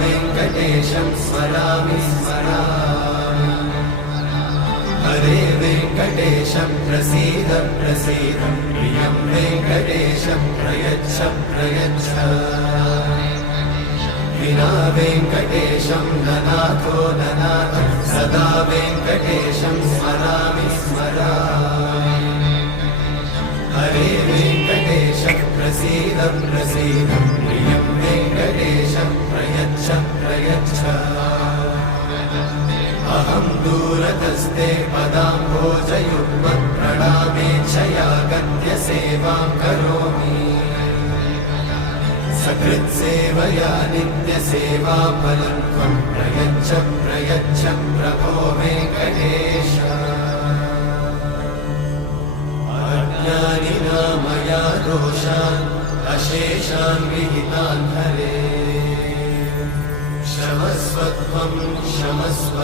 वेङ्कटेशं स्मरामि स्मरामि हरे वेङ्कटेशं प्रसीद प्रसीद प्रियं वेङ्कटेशं प्रयच्छ प्रयच्छ विना वेङ्कटेशं ननाथो ननाथ सदा वेङ्कटेशं स्मरामि स्मरामि हरे वेङ्कटेशं प्रसीद प्रसीद प्रियं वेङ्कटेशं प्रयच्छ प्रयच्छ अहं दूरतस्ते पदाम्भोजयुग्मं प्रणामेच्छया गत्य सेवां करोमि सकृत्सेवया नित्यसेवाफलं त्वं प्रयच्छ प्रयच्छ प्रभो वेङ्कटेश अज्ञानिना मया दोषान् अशेषान् विहितान् हरे क्षमस्व त्वं क्षमस्व।